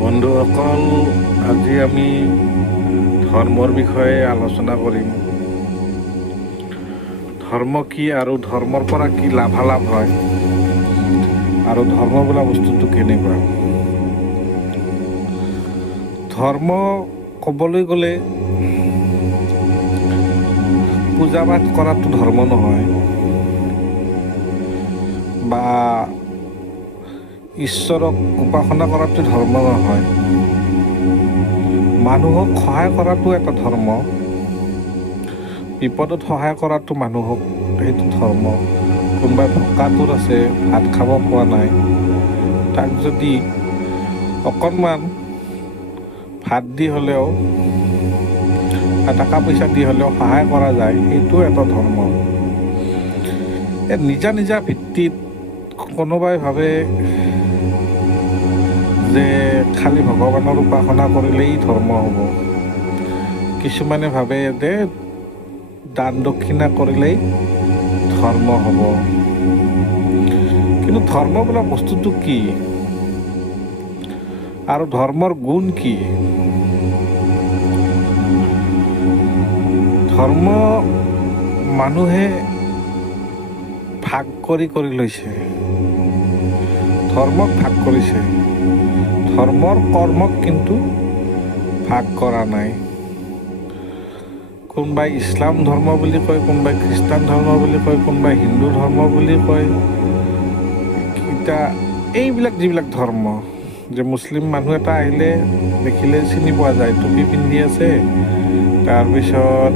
বন্ধুসকল, আজি আমি ধৰ্মৰ বিষয়ে আলোচনা কৰিম। ধৰ্ম কি আৰু ধৰ্মৰ পৰা কি লাভালাভ হয় আৰু ধৰ্ম বোলা বস্তুটো কেনেকুৱা। ধৰ্ম ক'বলৈ গ'লে পূজা পাঠ কৰাটো ধৰ্ম নহয়, বা ঈশ্বৰক উপাসনা কৰাটো ধৰ্ম নহয়। মানুহক সহায় কৰাটো এটা ধৰ্ম, বিপদত সহায় কৰাটো মানুহক সেইটো ধৰ্ম। কোনোবাই ভোকাতুৰ আছে, ভাত খাব পোৱা নাই, তাক যদি অকণমান ভাত দি হ'লেও বা টকা পইচা দি হ'লেও সহায় কৰা যায়, সেইটো এটা ধৰ্ম। নিজা নিজা ভিত্তিত কোনোবাই ভাবে যে খালি ভগৱানৰ উপাসনা কৰিলেই ধৰ্ম হ'ব, কিছুমানে ভাবে যে দান দক্ষিণা কৰিলেই ধৰ্ম হ'ব। কিন্তু ধৰ্ম বোলা বস্তুটো কি আৰু ধৰ্মৰ গুণ কি? ধৰ্ম মানুহে ভাগ কৰি লৈছে, ধৰ্মক ভাগ কৰিছে, ধৰ্মৰ কৰ্মক কিন্তু ভাগ কৰা নাই। কোনোবাই ইছলাম ধৰ্ম বুলি কয়, কোনোবাই খ্ৰীষ্টান ধৰ্ম বুলি কয়, কোনোবাই হিন্দু ধৰ্ম বুলি কয়। এতিয়া এইবিলাক যিবিলাক ধৰ্ম, যে মুছলিম মানুহ এটা আহিলে দেখিলে চিনি পোৱা যায়, টুপি পিন্ধি আছে, তাৰপিছত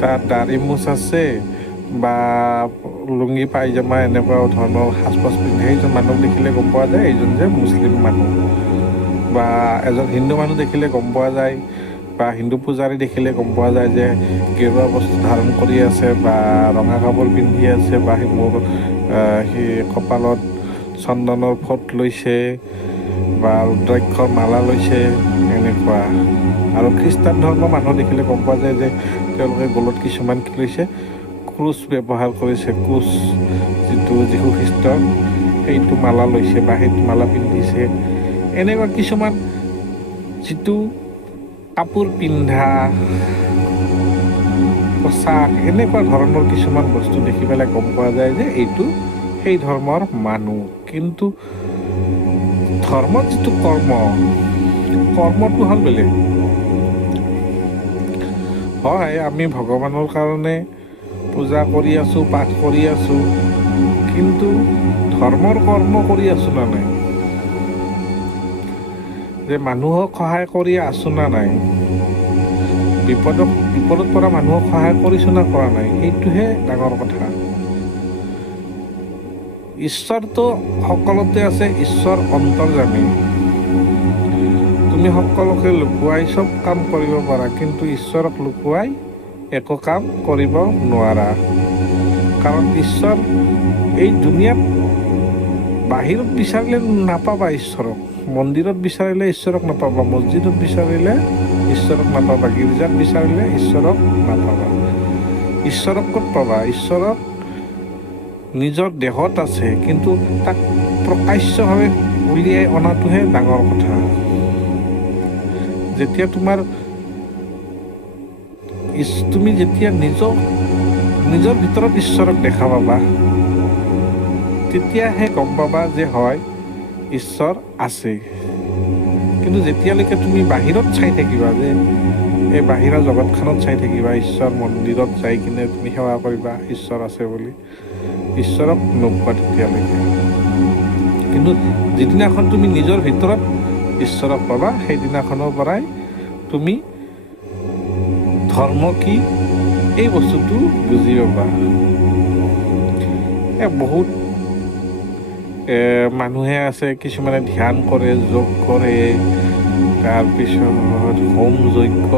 তাত দাড়ি মোচ আছে বা লুঙি পাইজামা এনেকুৱা ধৰণৰ সাজপাজ পিন্ধে, সেইজন মানুহক দেখিলে গম পোৱা যায় এইজন যে মুছলিম মানুহ। বা এজন হিন্দু মানুহ দেখিলে গম পোৱা যায়, বা হিন্দু পূজাৰী দেখিলে গম পোৱা যায় যে গেৰুৱা বস্তু ধাৰণ কৰি আছে বা ৰঙা কাপোৰ পিন্ধি আছে, বা সি কপালত চন্দনৰ ফোঁট লৈছে বা ৰুদ্ৰাক্ষৰ মালা লৈছে, এনেকুৱা। আৰু খ্ৰীষ্টান ধৰ্মৰ মানুহ দেখিলে গম পোৱা যায় যে তেওঁলোকে গলত কিছুমান কি লৈছে, ক্ৰুচ ব্যৱহাৰ কৰিছে, ক্ৰুচ যিটো যীশু খ্ৰীষ্টৰ, সেইটো মালা লৈছে বা সেইটো মালা পিন্ধিছে। এনেকুৱা কিছুমান যিটো কাপোৰ পিন্ধা, পোচাক, এনেকুৱা ধৰণৰ কিছুমান বস্তু দেখি পেলাই গম পোৱা যায় যে এইটো সেই ধৰ্মৰ মানুহ। কিন্তু ধৰ্মত যিটো কৰ্মটো হ'ল বেলেগ। হয়, আমি ভগৱানৰ কাৰণে পূজা কৰি আছোঁ, পাঠ কৰি আছোঁ, কিন্তু ধৰ্মৰ কৰ্ম কৰি আছোঁ না নাই? যে মানুহক সহায় কৰি আছোঁ না নাই? বিপদত পৰা মানুহক সহায় কৰিছোঁ না কৰা নাই? সেইটোহে ডাঙৰ কথা। ঈশ্বৰটো সকলোতে আছে, ঈশ্বৰ অন্তৰ্যামী। তুমি সকলোকে লুকুৱাই চব কাম কৰিব পাৰা, কিন্তু ঈশ্বৰক লুকুৱাই একো কাম কৰিব নোৱাৰা। কাৰণ ঈশ্বৰ এই দুনিয়াত বাহিৰত বিচাৰিলে নাপাবা ঈশ্বৰক, মন্দিৰত বিচাৰিলে ঈশ্বৰক নাপাবা, মছজিদত বিচাৰিলে ঈশ্বৰক নাপাবা, গীৰ্জাত বিচাৰিলে ঈশ্বৰক নাপাবা। ঈশ্বৰক ক'ত পাবা? ঈশ্বৰক নিজৰ দেহত আছে, কিন্তু তাক প্ৰকাশ্যভাৱে উলিয়াই অনাটোহে ডাঙৰ কথা। যেতিয়া তুমি যেতিয়া নিজৰ ভিতৰত ঈশ্বৰক দেখা পাবা, তেতিয়াহে গম পাবা যে হয়, ঈশ্বৰ আছে। কিন্তু যেতিয়ালৈকে তুমি বাহিৰত চাই থাকিবা, যে এই বাহিৰা জগতখনত চাই থাকিবা, ঈশ্বৰ মন্দিৰত যাই কিনে তুমি সেৱা কৰিবা ঈশ্বৰ আছে বুলি, ঈশ্বৰক নোপোৱা তেতিয়ালৈকে। কিন্তু যিদিনাখন তুমি নিজৰ ভিতৰত ঈশ্বৰক পাবা, সেইদিনাখনৰ পৰাই তুমি ধৰ্ম কি এই বস্তুটো বুজি পাবা। বহুত মানুহে আছে, কিছুমানে ধ্যান কৰে, যোগ কৰে, তাৰপিছত হোম যজ্ঞ,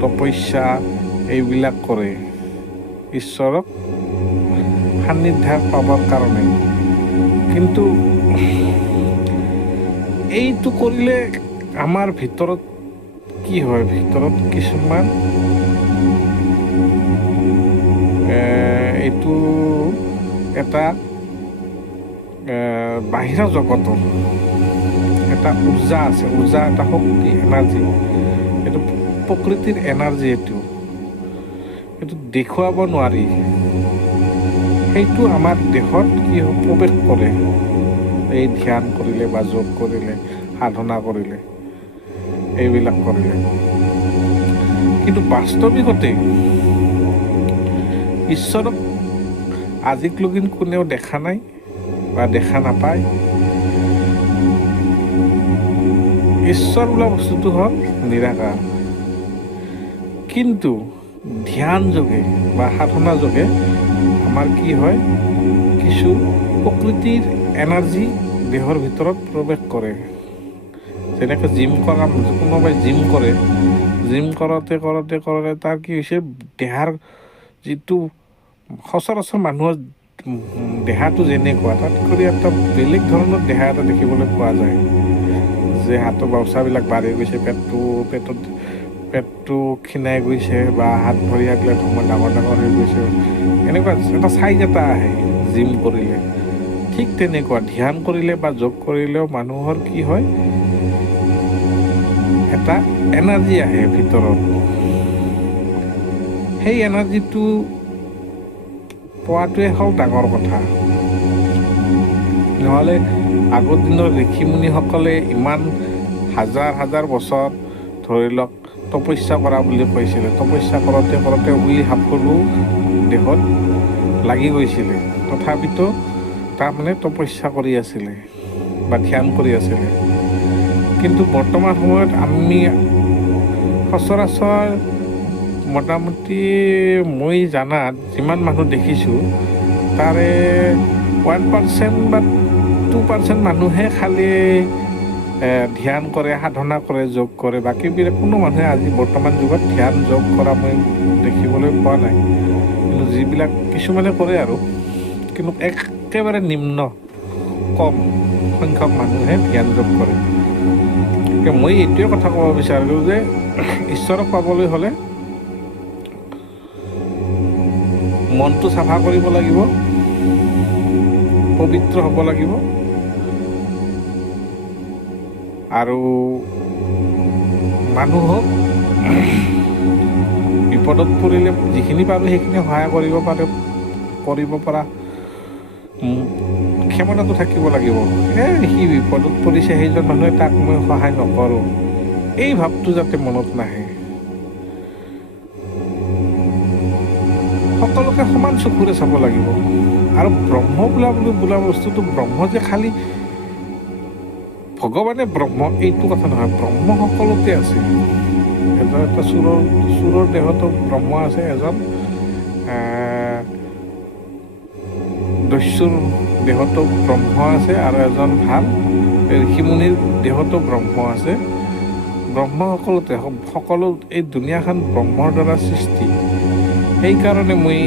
তপস্যা এইবিলাক কৰে ঈশ্বৰক সান্নিধ্য পাবৰ কাৰণে। কিন্তু এইটো কৰিলে আমাৰ ভিতৰত কি হয়? ভিতৰত কিছুমান এইটো এটা বাহিৰা জগতৰ এটা উৰ্জা আছে, উৰ্জা এটা শক্তি, এনাৰ্জি, এইটো প্ৰকৃতিৰ এনাৰ্জি, এইটো দেখুৱাব নোৱাৰি। সেইটো আমাৰ দেহত কি প্ৰৱেশ কৰে এই ধ্যান কৰিলে বা যোগ কৰিলে, সাধনা কৰিলে, এইবিলাক কৰিলে। কিন্তু বাস্তৱিকতে ঈশ্বৰক আজিকলৈকে কোনেও দেখা নাই বা দেখা নাপায়। ঈশ্বৰ বোলা বস্তুটো হ'ল নিৰাকাৰ, কিন্তু ধ্যান যোগে বা সাধনা যোগে আমাৰ কি হয়, কিছু প্ৰকৃতিৰ এনাৰ্জি দেহৰ ভিতৰত প্ৰৱেশ কৰে। যেনেকৈ জিম কৰা, কোনোবাই জিম কৰে, জিম কৰোঁতে কৰোঁতে কৰোঁতে তাৰ কি হৈছে, দেহাৰ যিটো সচৰাচৰ মানুহৰ দেহাটো যেনেকুৱা, তাতকৈ এটা বেলেগ ধৰণৰ দেহা এটা দেখিবলৈ পোৱা যায়। যে হাতৰ বাউচাবিলাক বাঢ়ি গৈছে, পেটটো ক্ষীণাই গৈছে, বা হাত ভৰি আগবিলাক ডাঙৰ ডাঙৰ হৈ গৈছে, এনেকুৱা এটা চাইজ এটা আহে জিম কৰিলে। ঠিক তেনেকুৱা ধ্যান কৰিলে বা যোগ কৰিলেও মানুহৰ কি হয়, এটা এনাৰ্জি আহে ভিতৰত। সেই এনাৰ্জিটো পোৱাটোৱে হ'ল ডাঙৰ কথা। নহ'লে আগৰ দিনৰ ঋষিমুনিসকলে ইমান হাজাৰ হাজাৰ বছৰ ধৰি লওক তপস্যা কৰা বুলি কৈছিলে। তপস্যা কৰোঁতে কৰোঁতে উই সাপৰো দেহত লাগি গৈছিলে, তথাপিতো তাৰমানে তপস্যা কৰি আছিলে বা ধ্যান কৰি আছিলে। কিন্তু বৰ্তমান সময়ত আমি সচৰাচৰ মোটামুটি মই জানাত যিমান মানুহ দেখিছোঁ, তাৰে 1% বা 2% মানুহে খালি ধ্যান কৰে, সাধনা কৰে, যোগ কৰে। বাকীবিলাক কোনো মানুহে আজি বৰ্তমান যুগত ধ্যান যোগ কৰা মই দেখিবলৈ পোৱা নাই। কিন্তু যিবিলাক কিছুমানে কৰে আৰু, কিন্তু একেবাৰে নিম্ন কম সংখ্যক মানুহে ধ্যান যোগ কৰে। মই এইটোৱে কথা ক'ব বিচাৰিলোঁ যে ঈশ্বৰক পাবলৈ হ'লে মনটো চাফা কৰিব লাগিব, পবিত্ৰ হ'ব লাগিব, আৰু মানুহক বিপদত পৰিলে যিখিনি পাৰোঁ সেইখিনি সহায় কৰিব পৰা ক্ষমতাটো থাকিব লাগিব। সি বিপদত পৰিছে, সেইজন মানুহে তাক মই সহায় নকৰোঁ, এই ভাৱটো যাতে মনত নাহে। সকলোকে সমান চকুৰে চাব লাগিব। আৰু ব্ৰহ্ম বোলা বস্তুটো, ব্ৰহ্ম যে খালি ভগৱানে ব্ৰহ্ম এইটো কথা নহয়, ব্ৰহ্ম সকলোতে আছে। এটা চোৰৰ দেহতো ব্ৰহ্ম আছে, এজন দস্যুৰ দেহতো ব্ৰহ্ম আছে, আৰু এজন ভাল ঋষিমুনিৰ দেহতো ব্ৰহ্ম আছে। ব্ৰহ্ম সকলোতে, সকলো এই দুনীয়াখন ব্ৰহ্মৰ দ্বাৰা সৃষ্টি। সেইকাৰণে মই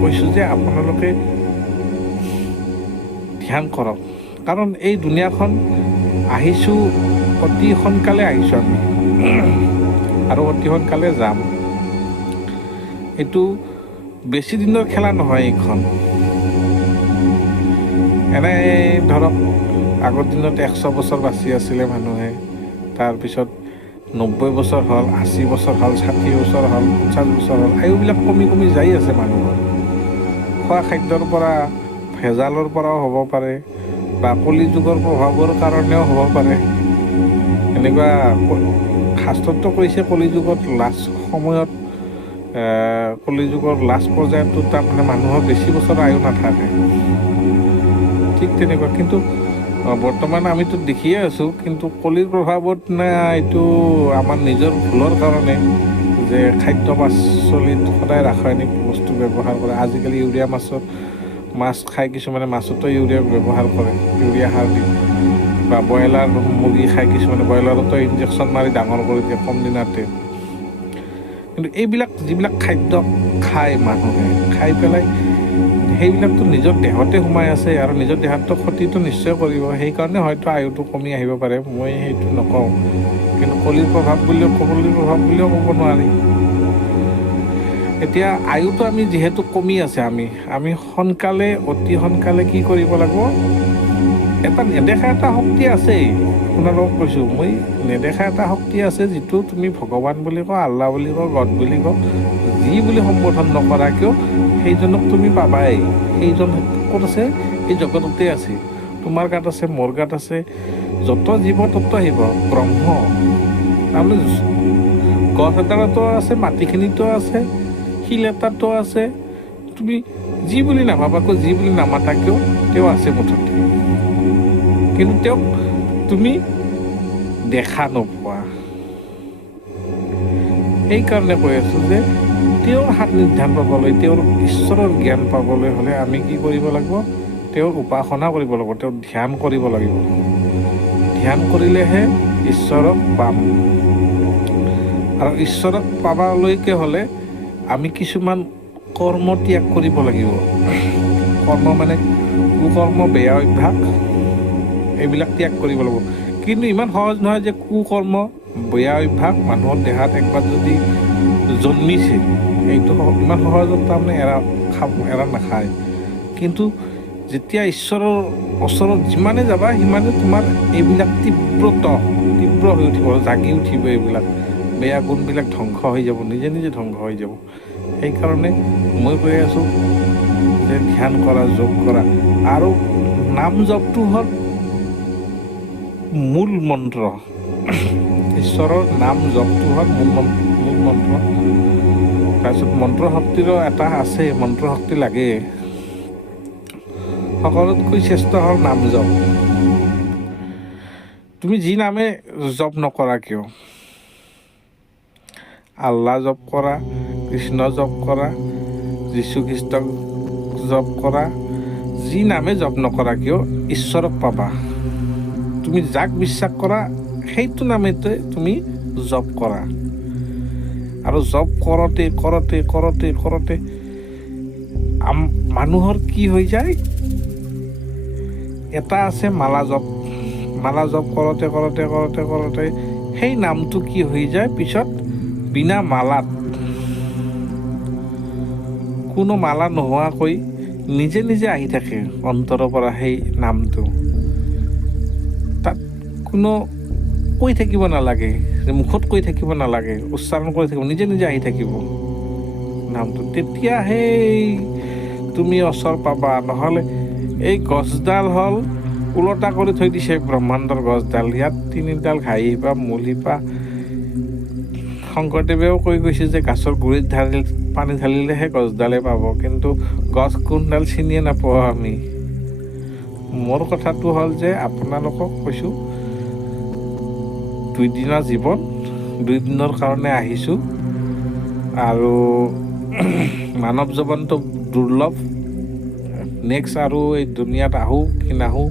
কৈছোঁ যে আপোনালোকে ধ্যান কৰক। কাৰণ এই দুনীয়াখন আহিছোঁ, অতি সোনকালে আহিছোঁ আমি, আৰু অতি সোনকালে যাম। এইটো বেছি দিনৰ খেলা নহয়। এইখন এনে ধৰক আগৰ দিনত 100 বছৰ বাচি আছিলে মানুহে, তাৰপিছত 90 বছৰ হ'ল, 80 বছৰ হ'ল, 60 বছৰ হ'ল, 50 বছৰ হ'ল, এইবিলাক কমি কমি যাই আছে মানুহৰ। খোৱা খাদ্যৰ পৰা, ভেজালৰ পৰাও হ'ব পাৰে, বা কলিযুগৰ প্ৰভাৱৰ কাৰণেও হ'ব পাৰে। এনেকুৱা শাস্ত্ৰতো কৈছে, কলিযুগত লাষ্ট সময়ত, কলিযুগৰ লাষ্ট পৰ্যায়টোত তাৰমানে মানুহৰ বেছি বছৰ আয়ু নাথাকে। ঠিক তেনেকুৱা, কিন্তু বৰ্তমান আমিতো দেখিয়ে আছোঁ, কিন্তু কলিৰ প্ৰভাৱত নে এইটো আমাৰ নিজৰ ভুলৰ কাৰণে, যে খাদ্য পাচলিত সদায় ৰাসায়নিক বস্তু ব্যৱহাৰ কৰে। আজিকালি ইউৰিয়া মাছ খাই কিছুমানে, মাছতো ইউৰিয়া ব্যৱহাৰ কৰে, ইউৰিয়া সাৰ দি, বা ব্ৰইলাৰ মুৰ্গী খাই কিছুমানে, ব্ৰইলাৰতো ইনজেকশ্যন মাৰি ডাঙৰ কৰি দিয়ে কম দিনতে। কিন্তু এইবিলাক যিবিলাক খাদ্য খায় মানুহে, খাই পেলাই সেইবিলাকতো নিজৰ দেহতে সোমাই আছে, আৰু নিজৰ দেহতো ক্ষতিটো নিশ্চয় কৰিব। সেইকাৰণে হয়তো আয়ুটো কমি আহিব পাৰে, মই সেইটো নকওঁ। কিন্তু কলিৰ প্ৰভাৱ বুলিও ক'ব নোৱাৰি। এতিয়া আয়ুটো আমি যিহেতু কমি আছে, আমি সোনকালে, অতি সোনকালে কি কৰিব লাগিব, এটা নেদেখা এটা শক্তি আছে। আপোনালোকক কৈছোঁ মই, নেদেখা এটা শক্তি আছে যিটো তুমি ভগৱান বুলি কওঁ, আল্লাহ বুলি কওঁ, গড বুলি কওঁ, যি বুলি সম্বোধন নকৰা কিয় সেইজনক তুমি পাবাই। সেইজন ক'ত আছে? এই জগততে আছে। তোমাৰ গাত আছে, মোৰ গাত আছে, য'ত জীৱ তত আহিব ব্ৰহ্ম। তাৰমানে গছ এডালতো আছে, মাটিখিনিতো আছে, শিল এটাতো আছে। তুমি যি বুলি নাভাবা কিয়, যি বুলি নামাতা কিয়, তেওঁ আছে মুঠতে। কিন্তু তেওঁক তুমি দেখা নোপোৱা। সেইকাৰণে কৈ আছোঁ যে তেওঁৰ সান্নিধ্যান পাবলৈ, তেওঁৰ ঈশ্বৰৰ জ্ঞান পাবলৈ হ'লে আমি কি কৰিব লাগিব? তেওঁৰ উপাসনা কৰিব লাগিব, তেওঁৰ ধ্যান কৰিব লাগিব। ধ্যান কৰিলেহে ঈশ্বৰক পাম। আৰু ঈশ্বৰক পাবলৈকে হ'লে আমি কিছুমান কৰ্ম ত্যাগ কৰিব লাগিব। কৰ্ম মানে কুকৰ্ম, বেয়া অভ্যাস, এইবিলাক ত্যাগ কৰিব লাগিব। কিন্তু ইমান সহজ নহয় যে কুকৰ্ম, বেয়া অভ্যাস মানুহৰ দেহাত একবাৰ যদি জন্মিছে, এইটো ইমান সহজত তাৰমানে এৰা নাখায়। কিন্তু যেতিয়া ঈশ্বৰৰ ওচৰত যিমানে যাবা সিমানে তোমাৰ এইবিলাক তীব্ৰ হৈ উঠিব, জাগি উঠিব। এইবিলাক বেয়া গুণবিলাক ধ্বংস হৈ যাব, নিজে নিজে ধ্বংস হৈ যাব। সেইকাৰণে মই কৈ আছোঁ যে ধ্যান কৰা, যোগ কৰা। আৰু নাম জপটো হ'ল মূল মন্ত্ৰ। ঈশ্বৰৰ নাম জপটো হ'ল মূল মন্ত্ৰ। তাৰপিছত মন্ত্ৰ শক্তিৰো এটা আছে, মন্ত্ৰ শক্তি লাগে। সকলোতকৈ শ্ৰেষ্ঠ হ'ল নাম জপ। তুমি যি নামে জপ নকৰা কিয়, আল্লাহ জপ কৰা, কৃষ্ণ জপ কৰা, যীশুখ্ৰীষ্টক জপ কৰা, যি নামে জপ নকৰা কিয় ঈশ্বৰক পাবা। তুমি যাক বিশ্বাস কৰা সেইটো নামেতে তুমি জপ কৰা। আৰু জপ কৰোঁতে মানুহৰ কি হৈ যায়, এটা আছে মালা জপ কৰোঁতে সেই নামটো কি হৈ যায়, পিছত বিনা মালাত, কোনো মালা নোহোৱাকৈ নিজে নিজে আহি থাকে অন্তৰৰ পৰা সেই নামটো। তাত কোনো কৈ থাকিব নালাগে, মুখত কৈ থাকিব নালাগে, উচ্চাৰণ কৰি থাকিব, নিজে নিজে আহি থাকিব নামটো। তেতিয়াহে তুমি ওচৰ পাবা। নহ'লে এই গছডাল হ'ল ওলোটা কৰি থৈ দিছে ব্ৰহ্মাণ্ডৰ গছডাল, ইয়াত 3ডাল ঘাঁহি বা মূলি বা শংকৰদেৱেও কৈ গৈছে যে গাছৰ গুৰিত পানী ঢালিলেহে গছডালে পাব, কিন্তু গছ কোনডাল চিনিয়ে নাপাওঁ আমি। মোৰ কথাটো হ'ল যে আপোনালোকক কৈছোঁ, 2 দিনৰ জীৱন, 2 দিনৰ কাৰণে আহিছোঁ। আৰু মানৱ জীৱনটো দুৰ্লভ। নেক্সট আৰু এই দুনিয়াত আহোঁ কি নাহোঁ,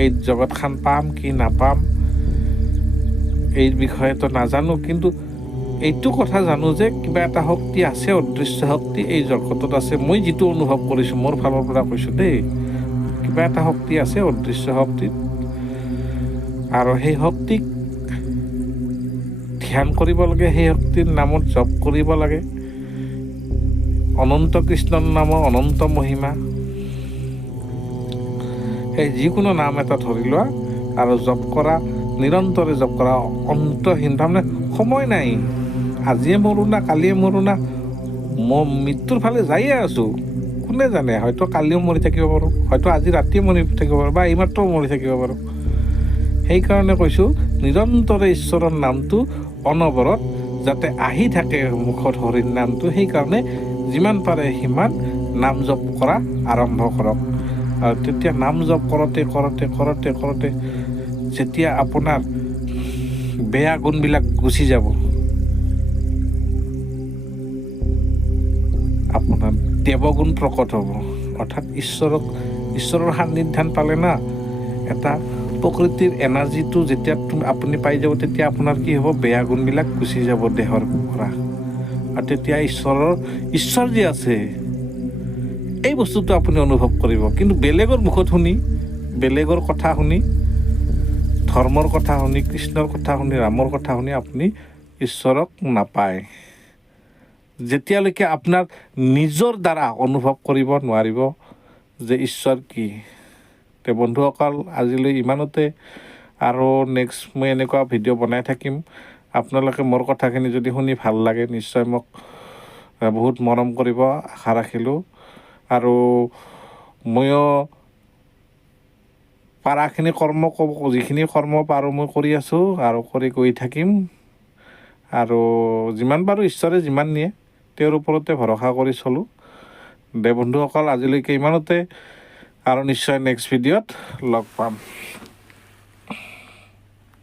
এই জগতখন পাম কি নাপাম, এই বিষয়েতো নাজানো। কিন্তু এইটো কথা জানো যে কিবা এটা শক্তি আছে, অদৃশ্য শক্তি এই জগতত আছে। মই যিটো অনুভৱ কৰিছোঁ, মোৰ ফালৰ পৰা কৈছোঁ দেই, কিবা এটা শক্তি আছে, অদৃশ্য শক্তি। আৰু সেই শক্তিক ধ্যান কৰিব লাগে, সেই শক্তিৰ নামত জপ কৰিব লাগে। অনন্ত কৃষ্ণৰ নামৰ অনন্ত মহিমা। সেই যিকোনো নাম এটা ধৰি লোৱা আৰু জপ কৰা, নিৰন্তৰে জপ কৰা, অন্তহীন। তাৰমানে সময় নাই, আজিয়ে মৰোঁ না কালিয়ে মৰোঁ না, মই মৃত্যুৰ ফালে যায়ে আছোঁ, কোনে জানে, হয়তো কালিও মৰি থাকিব পাৰোঁ, হয়তো আজি ৰাতিয়ে মৰি থাকিব পাৰোঁ, বা এইমাত্ৰও মৰি থাকিব পাৰোঁ। সেইকাৰণে কৈছোঁ নিৰন্তৰে ঈশ্বৰৰ নামটো অনবৰত যাতে আহি থাকে মুখত, হৰিৰ নামটো। সেইকাৰণে যিমান পাৰে সিমান নাম জপ কৰা আৰম্ভ কৰক। আৰু তেতিয়া নাম জপ কৰোঁতে যেতিয়া আপোনাৰ বেয়া গুণবিলাক গুচি যাব, আপোনাৰ দেৱগুণ প্ৰকট হ'ব। অৰ্থাৎ ঈশ্বৰৰ সান্নিধ্যান পালে না, এটা প্ৰকৃতিৰ এনাৰ্জিটো যেতিয়া আপুনি পাই যাব, তেতিয়া আপোনাৰ কি হ'ব, বেয়া গুণবিলাক গুচি যাব দেহৰ পৰা। আৰু তেতিয়া ঈশ্বৰ যি আছে এই বস্তুটো আপুনি অনুভৱ কৰিব। কিন্তু বেলেগৰ মুখত শুনি, বেলেগৰ কথা শুনি, ধৰ্মৰ কথা শুনি, কৃষ্ণৰ কথা শুনি, ৰামৰ কথা শুনি আপুনি ঈশ্বৰক নাপায়। যেতিয়ালৈকে আপোনাৰ নিজৰ দ্বাৰা অনুভৱ কৰিব নোৱাৰিব যে ঈশ্বৰ কি, তে বন্ধুসকল আজিলৈ ইমানতে, আৰু নেক্সট মই এনেকুৱা ভিডিঅ' বনাই থাকিম। আপোনালোকে মোৰ কথাখিনি যদি শুনি ভাল লাগে নিশ্চয় মোক বহুত মৰম কৰিব আশা ৰাখিলোঁ। আৰু ময়ো পাৰাখিনি যিখিনি কৰ্ম পাৰোঁ মই কৰি আছোঁ আৰু কৰি গৈ থাকিম। আৰু যিমান পাৰোঁ ঈশ্বৰে যিমান নিয়ে তেওঁৰ ওপৰতে ভৰসা কৰি চলোঁ। দে বন্ধুসকল আজিলৈকে ইমানতে, আৰু নিশ্চয় নেক্সট ভিডিঅ'ত লগ পাম।